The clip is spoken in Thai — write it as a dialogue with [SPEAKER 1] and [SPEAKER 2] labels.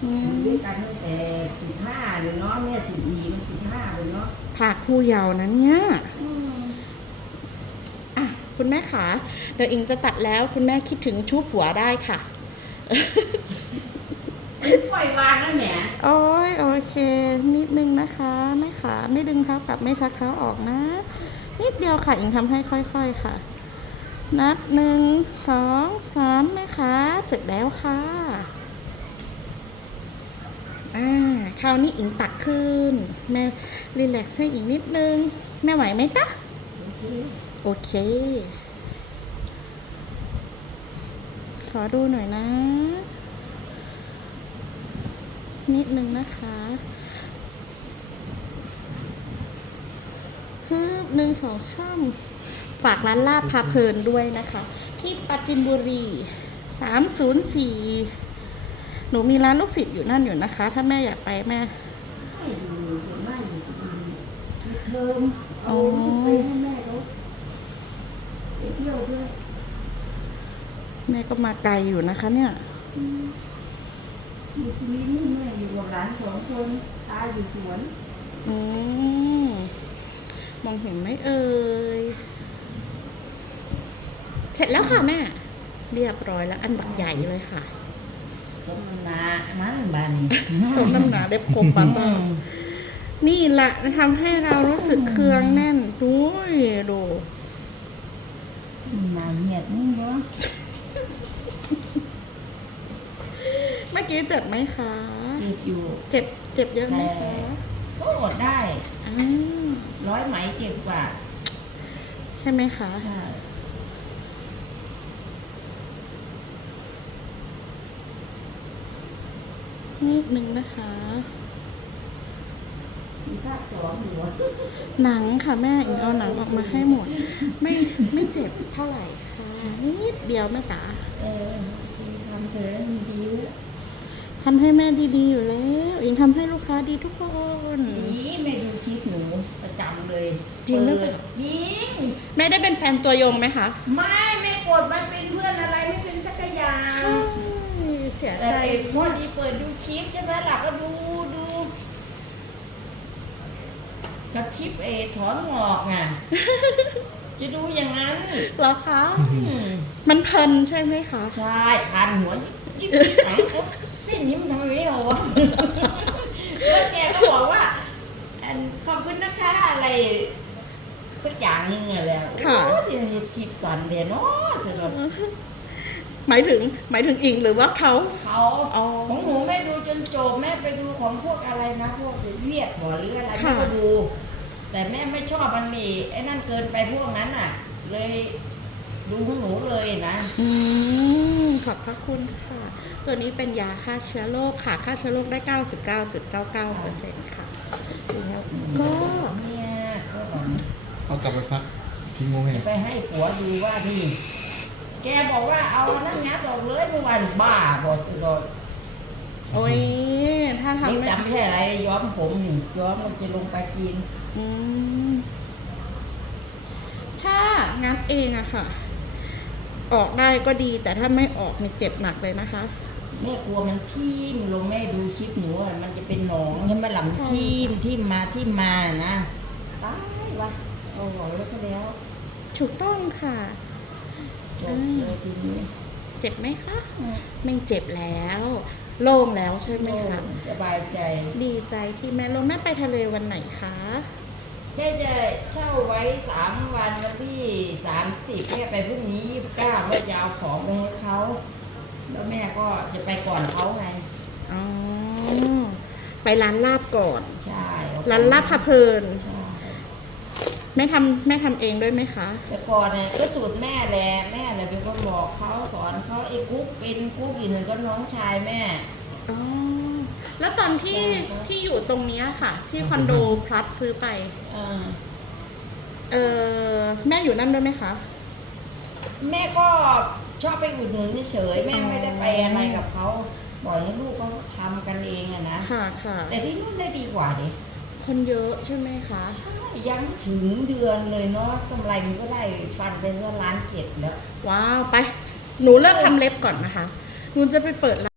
[SPEAKER 1] ด้วยกันตั้งแต่15เลยเนาะแม่14มัน15เลยเนาะ
[SPEAKER 2] ผ่าคู่เยาว์นะเนี่ยอ่ะคุณแม่ขาเดี๋ยวอิงจะตัดแล้วคุณแม่คิดถึงชู้ผัวได้ค่ะ
[SPEAKER 1] ปล่อยวางแล้วแหม
[SPEAKER 2] โอ้ยโอเคนิดนึงนะคะแม่ขาไม่ดึงเท้ากลับไม่ซักเท้าออกนะนิดเดียวค่ะอิงทำให้ค่อยๆค่ะนับ1 2 3แม่ขาเสร็จแล้วค่ะคราวนี้อิงตักขึ้นแม่รีแลกซ์ให้อีกนิดนึงแม่ไหวไหมจ๊ะโอเคขอดูหน่อยนะนิดนึงนะคะ1 2 3ฝากร้านลาบพาเพลินด้วยนะคะที่ปราจีนบุรี304หนูมีร้านลูกศิษย์อยู่นั่นอยู่นะคะถ้าแม่อยากไปแม่
[SPEAKER 1] ส่วนมากอยู่สุพรรณเทอมเอาไปให้แม่เขาไปเที่ยวด้วย
[SPEAKER 2] แม่ก็มาไกลอยู่นะคะเนี่ย
[SPEAKER 1] อยู่สุรินทร์นี่แม่อยู่กับหลาน2 คนตาอยู่สวน
[SPEAKER 2] มองเห็นไหมเอ่ยเสร็จแล้วค่ะแม่เรียบร้อยแล้วอันบักใหญ่เลยค่ะ
[SPEAKER 1] สมน้ำหนามันบาน
[SPEAKER 2] สมน้ำหนาเล็บคมปังนี่แหละทำให้เรารู้สึกเคืองแน่นด้วยดู
[SPEAKER 1] มาเหียดมึงเหรอ
[SPEAKER 2] เมื่อกี้เจ็บไหมคะ
[SPEAKER 1] เจ็บอยู่
[SPEAKER 2] เจ็บเยอะไหมคะ
[SPEAKER 1] ก็อดได้100 ไหมเจ็บกว่า
[SPEAKER 2] ใช่ไหมคะ
[SPEAKER 1] ใช่
[SPEAKER 2] นิดนึงนะคะ
[SPEAKER 1] มีภาค2หัว
[SPEAKER 2] หนังค่ะแม่อิงเอาหนังออกมาให้หมดไม่เจ็บเท่าไหร่ค่ะนิดเดียวแม่จ๋า
[SPEAKER 1] ทำเธอดี
[SPEAKER 2] ทำให้แม่ดีๆอยู่แล้วอิงทำให้ลูกค้าดีทุกคน
[SPEAKER 1] ดีไม่ดูคลิปหนูประจำเลย
[SPEAKER 2] จริงหรือเปล่า
[SPEAKER 1] จริง
[SPEAKER 2] แม่ได้เป็นแฟนตัวยงไหมคะ
[SPEAKER 1] ไม่กดมาเป็นเพื่อนอะไรไม่เป็นสักอย่าง
[SPEAKER 2] เสียใจ
[SPEAKER 1] พอดีเปิดดูคลิปใช่ไหมล่ะก็ดูกับคลิปถอนหงอกไงจะดูอย่างนั้น
[SPEAKER 2] เหรอคะมันเพลินใช่ไหมคะ
[SPEAKER 1] ใช่คันหัวยิบสิ้นยิ้มทำไมไม่เอาวะแล้วแกก็บอกว่าขอบคุณนะคะอะไรสักอย่างนึงอะไรค่ะที่คลิปสอนเรียนสุด
[SPEAKER 2] หมายถึงอิงหรือว่าเขา
[SPEAKER 1] ของหนูแม่ดูจนจบแม่ไปดูของพวกอะไรนะพวกเวียดหัวหรืออะไรแม่ก็ดูแต่แม่ไม่ชอบมันมีไอ้นั่นเกินไปพวกนั้นอ่ะเลยดูของหนูเลยนะ
[SPEAKER 2] ขอบพระคุณค่ะตัวนี้เป็นยาฆ่าเชื้อโรคค่ะฆ่าเชื้อโรคได้ 99.99% ค่ะแล้วก็
[SPEAKER 1] เนี่ย
[SPEAKER 3] เอากลับไปฟักทิ้งงงให้
[SPEAKER 1] ไปให้ผัวดูว่าที่แกบอกว่าเอานั่งงัดออกเลยเมื่อวานบ้าบอกสิบอก
[SPEAKER 2] โอ้ยถ้าทำ
[SPEAKER 1] ไม่จำแค่อะไรย้อมผมนี่ย้อมมันจะลงไปกิน
[SPEAKER 2] ถ้างัดเองอะค่ะออกได้ก็ดีแต่ถ้าไม่ออกมีเจ็บหนักเลยนะคะ
[SPEAKER 1] แม่กลัวมันทิ่มลงแม่ดูคลิปหนูมันจะเป็นหนองใช่ไหมหลังทิ่มมานะตายวะเอาหอยแล้วก็แล้ว
[SPEAKER 2] ถูกต้องค่ะ
[SPEAKER 1] จบเลยทีนี้
[SPEAKER 2] เจ็บไหมคะไม่เจ็บแล้วโล่งแล้วใช่ไหมคะ
[SPEAKER 1] สบายใจ
[SPEAKER 2] ดีใจที่แม่ลงแม่ไปทะเลวันไหนคะ
[SPEAKER 1] แม่จะเช่าไว้3 วันวันที่30แม่ไปพรุ่งนี้29แม่จะเอาของไปให้เขาแล้วแม่ก็จะไปก่อนเขาไง
[SPEAKER 2] ไปร้านลาบก่อน
[SPEAKER 1] ใช่
[SPEAKER 2] ร้านลาบพาเพลินแม่ทำเองด้วยไหมคะ
[SPEAKER 1] แต่ก่อนเนี่ยก็สูตรแม่แหละเป็นคนบอกเขาสอนเขาไอ้กุ๊กเป็นกุ๊กอีกหนึ่งก็น้องชายแม่
[SPEAKER 2] แล้วตอนที่อยู่ตรงนี้ค่ะที่คอนโดพลัสซื้อไปแม่อยู่นั่นด้วยไหมคะ
[SPEAKER 1] แม่ก็ชอบไปอุดหนุนเฉยแม่ไม่ได้ไปอะไรกับเขาบอกให้ลูกเขาทำกันเองอะนะ
[SPEAKER 2] ค่ะ
[SPEAKER 1] แต่ที่นู่นได้ดีกว่าดิ
[SPEAKER 2] คนเยอะใช่ไหมคะ
[SPEAKER 1] ใช่ยังไม่ถึงเดือนเลยเนาะกำไรมันก็ได้ฟันไป1.7 ล้านแล้ว
[SPEAKER 2] ว้าวไปหนูเลิกทำเล็บก่อนนะคะหนูจะไปเปิด